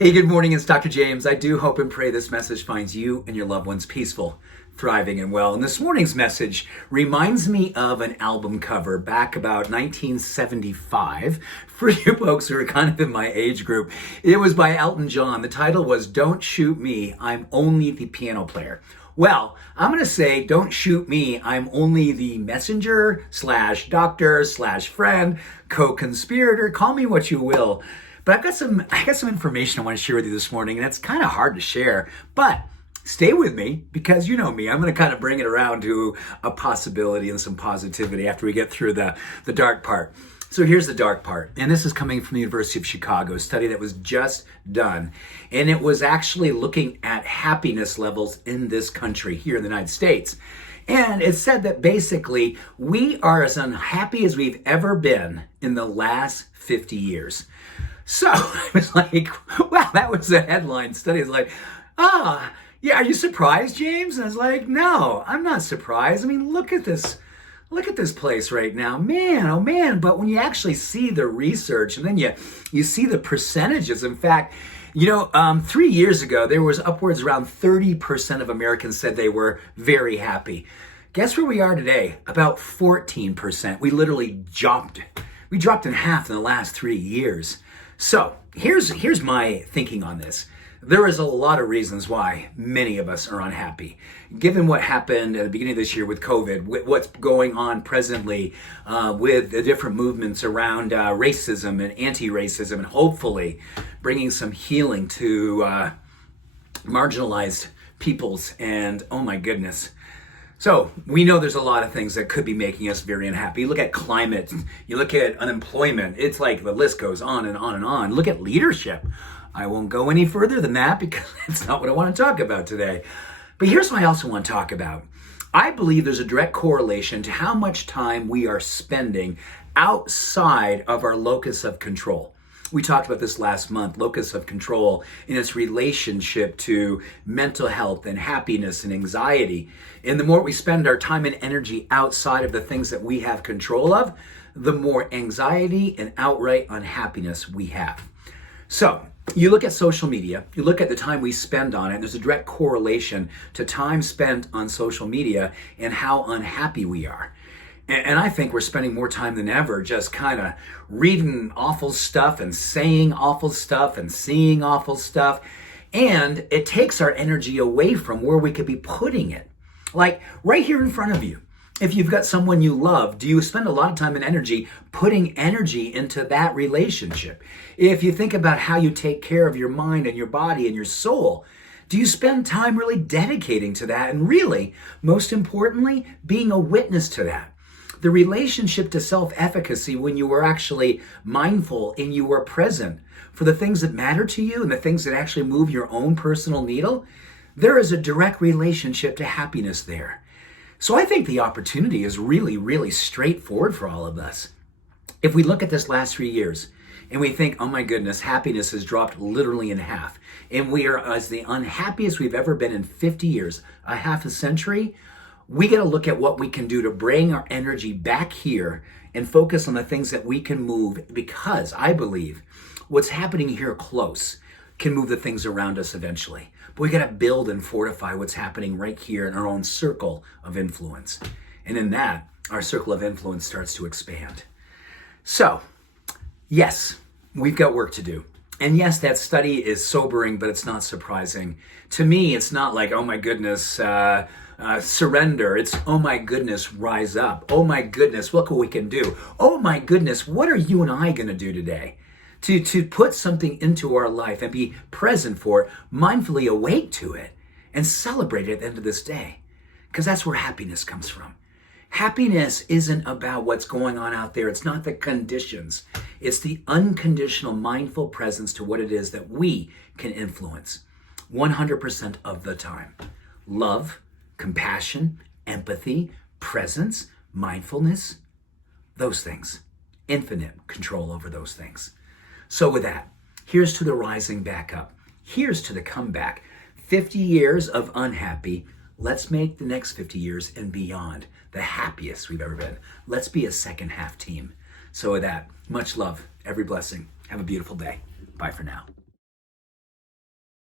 Hey, good morning. It's Dr. James. I do hope and pray this message finds you and your loved ones peaceful, thriving, and well. And this morning's message reminds me of an album cover back about 1975. For you folks who are kind of in my age group, it was by Elton John. The title was Don't Shoot Me, I'm Only the Piano Player. Well, I'm going to say, don't shoot me. I'm only the messenger / doctor / friend, co-conspirator. Call me what you will. But I got some information I want to share with you this morning, and it's kind of hard to share. But stay with me, because you know me. I'm going to kind of bring it around to a possibility and some positivity after we get through the dark part. So here's the dark part, and this is coming from the University of Chicago, a study that was just done, and it was actually looking at happiness levels in this country, here in the United States. And it said that basically we are as unhappy as we've ever been in the last 50 years. So I was like, wow, that was a headline study. It's like, yeah, are you surprised, James? And I was like, no, I'm not surprised. I mean, look at this place right now. Man, oh man. But when you actually see the research and then you see the percentages, in fact, 3 years ago, there was upwards around 30% of Americans said they were very happy. Guess where we are today? About 14%. We literally dropped in half in the last 3 years. So here's my thinking on this. There is a lot of reasons why many of us are unhappy. Given what happened at the beginning of this year with COVID, what's going on presently with the different movements around racism and anti-racism, and hopefully bringing some healing to marginalized peoples, and oh my goodness. So we know there's a lot of things that could be making us very unhappy. You look at climate, you look at unemployment, it's like the list goes on and on and on. Look at leadership. I won't go any further than that because that's not what I want to talk about today. But here's what I also want to talk about. I believe there's a direct correlation to how much time we are spending outside of our locus of control. We talked about this last month, locus of control, in its relationship to mental health and happiness and anxiety. And the more we spend our time and energy outside of the things that we have control of, the more anxiety and outright unhappiness we have. So you look at social media, you look at the time we spend on it, there's a direct correlation to time spent on social media and how unhappy we are. And I think we're spending more time than ever just kind of reading awful stuff and saying awful stuff and seeing awful stuff. And it takes our energy away from where we could be putting it. Like right here in front of you. If you've got someone you love, do you spend a lot of time and energy putting energy into that relationship? If you think about how you take care of your mind and your body and your soul, do you spend time really dedicating to that? And really, most importantly, being a witness to that. The relationship to self-efficacy, when you are actually mindful and you are present for the things that matter to you and the things that actually move your own personal needle, there is a direct relationship to happiness there. So I think the opportunity is really, really straightforward for all of us. If we look at this last 3 years and we think, oh my goodness, happiness has dropped literally in half, and we are as the unhappiest we've ever been in 50 years, a half a century, we got to look at what we can do to bring our energy back here and focus on the things that we can move, because I believe what's happening here close can move the things around us eventually. But we got to build and fortify what's happening right here in our own circle of influence. And in that, our circle of influence starts to expand. So, yes, we've got work to do. And yes, that study is sobering, but it's not surprising. To me, it's not like, oh my goodness, surrender. It's, oh my goodness, rise up. Oh my goodness, look what we can do. Oh my goodness, what are you and I going to do today? To put something into our life and be present for it, mindfully awake to it, and celebrate it at the end of this day. Because that's where happiness comes from. Happiness isn't about what's going on out there. It's not the conditions. It's the unconditional mindful presence to what it is that we can influence 100% of the time. Love, compassion, empathy, presence, mindfulness, those things. Infinite control over those things. So with that, here's to the rising back up. Here's to the comeback. 50 years of unhappy. Let's make the next 50 years and beyond the happiest we've ever been. Let's be a second half team. So with that, much love, every blessing. Have a beautiful day. Bye for now.